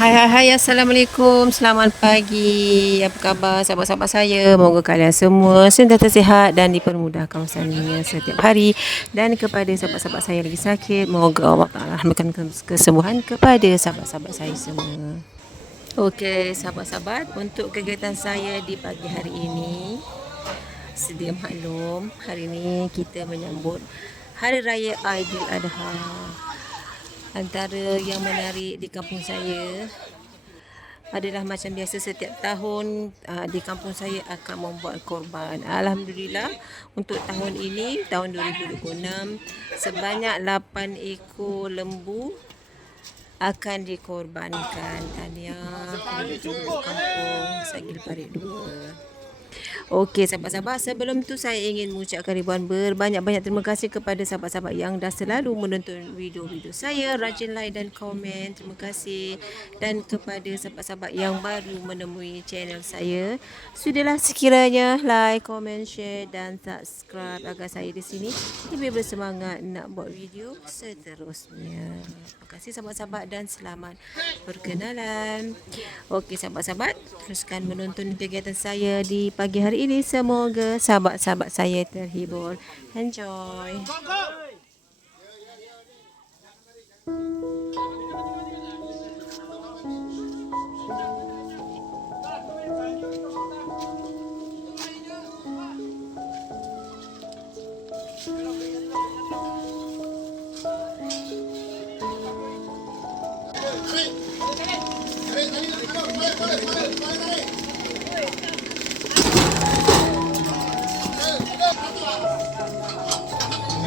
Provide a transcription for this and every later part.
Hai hai hai, Assalamualaikum. Selamat pagi. Apa khabar sahabat-sahabat saya? Moga kalian semua sentiasa sihat dan dipermudahkan usahanya setiap hari. Dan kepada sahabat-sahabat saya yang lagi sakit, moga Allah Taala memberikan kesembuhan kepada sahabat-sahabat saya semua. Okey, sahabat-sahabat, untuk kegiatan saya di pagi hari ini, sedia maklum, hari ini kita menyambut Hari Raya Aidiladha. Antara yang menarik di kampung saya adalah macam biasa setiap tahun di kampung saya akan membuat korban. Alhamdulillah untuk tahun ini, tahun 2026, sebanyak 8 ekor lembu akan dikorbankan. Tahniah penduduk kampung Sagil Parit 2. Okey sahabat-sahabat, sebelum tu saya ingin mengucapkan ribuan berbanyak-banyak terima kasih kepada sahabat-sahabat yang dah selalu menonton video-video saya, rajin like dan komen. Terima kasih. Dan kepada sahabat-sahabat yang baru menemui channel saya, sudahlah sekiranya like, komen, share dan subscribe agar saya di sini lebih bersemangat nak buat video seterusnya. Terima kasih sahabat-sahabat dan selamat perkenalan. Okey sahabat-sahabat, teruskan menonton kegiatan saya di pagi hari ini. Semoga sahabat-sahabat saya terhibur. Enjoy.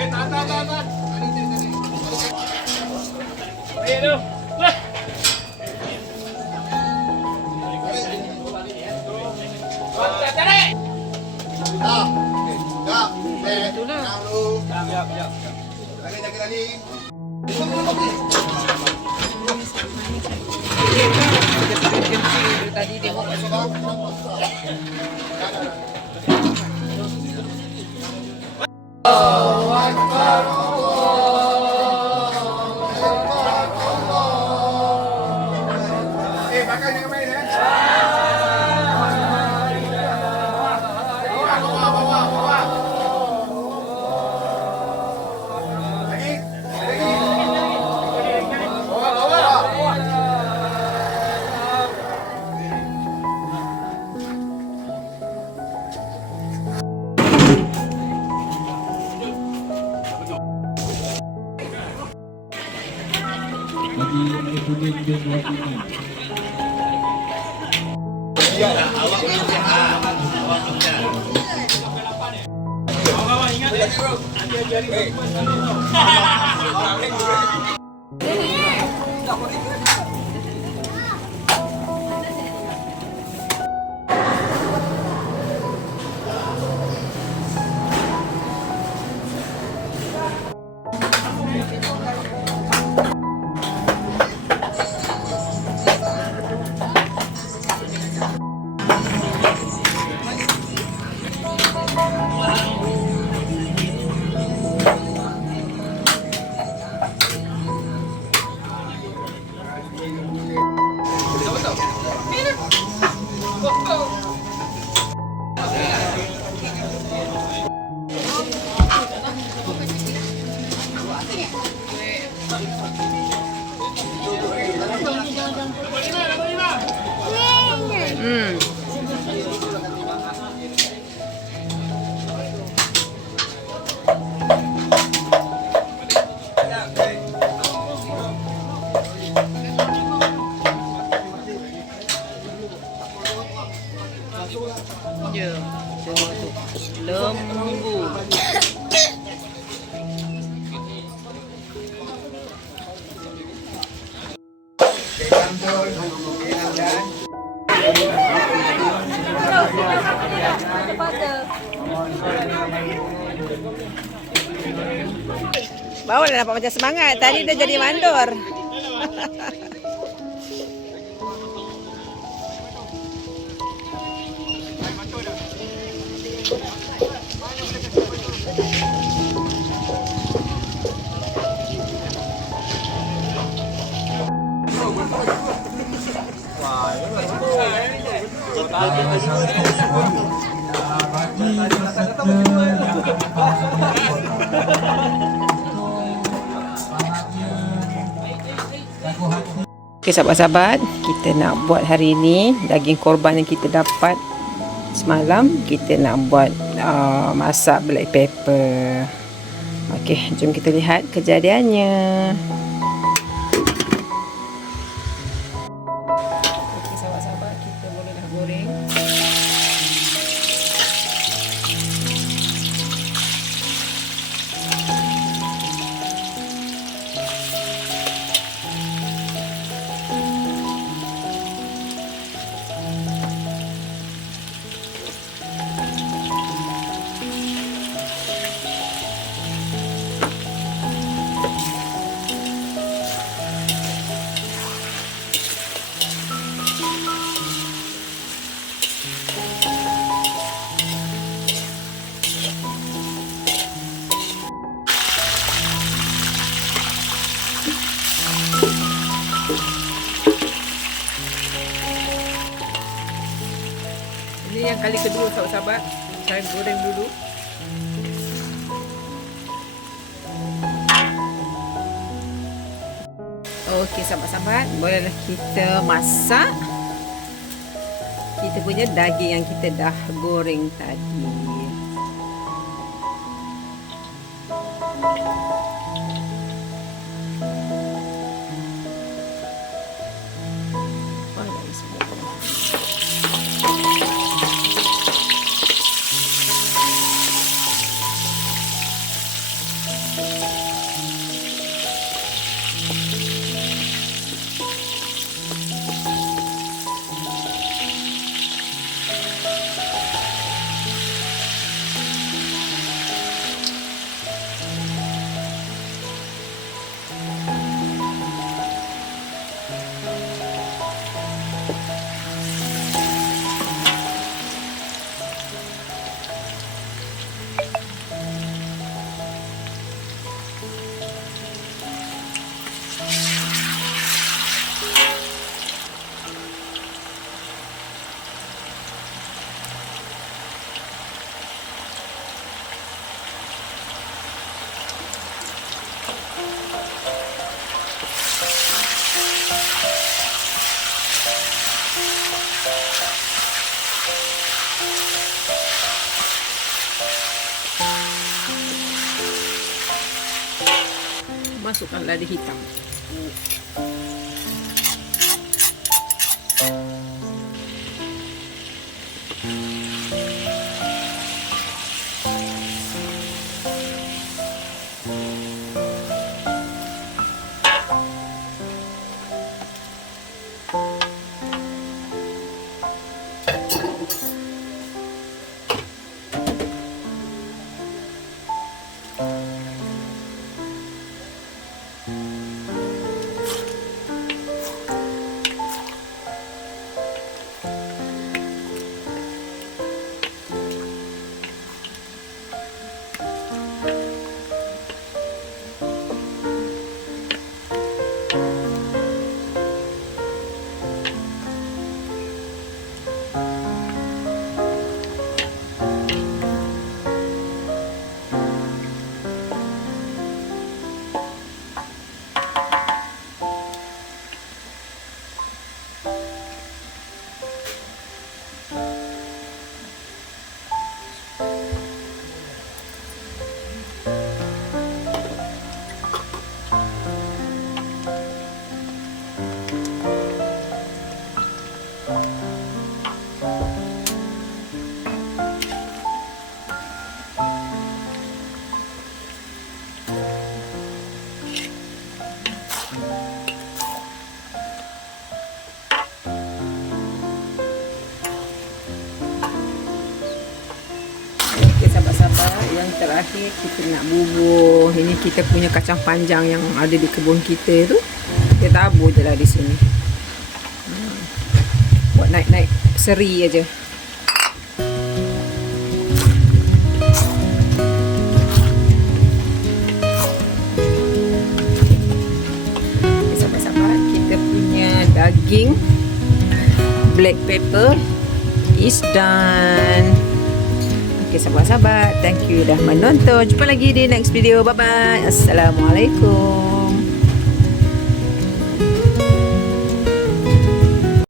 Tahan. Ayo, wah. Tarik. Tadi dia mau lembu. Baru dah dapat macam semangat. Tadi dia jadi mandor. Okay, sahabat-sahabat, kita nak buat hari ni daging korban yang kita dapat semalam. Kita nak buat masak black pepper. Okey, jom kita lihat kejadiannya. Okey, sahabat-sahabat, kita bolehlah goreng. Ini yang kali kedua sahabat-sahabat, saya goreng dulu. Okey sahabat-sahabat, bolehlah kita masak kita punya daging yang kita dah goreng tadi. Masukkan lada hitam. Yang terakhir kita nak bubur. Ini kita punya kacang panjang yang ada di kebun kita tu. Kita tabur je lah di sini. Buat naik-naik seri aja. Okay, sahabat-sahabat, kita punya daging black pepper is done. Okay, sahabat-sahabat, thank you dah menonton. Jumpa lagi di next video. Bye bye. Assalamualaikum.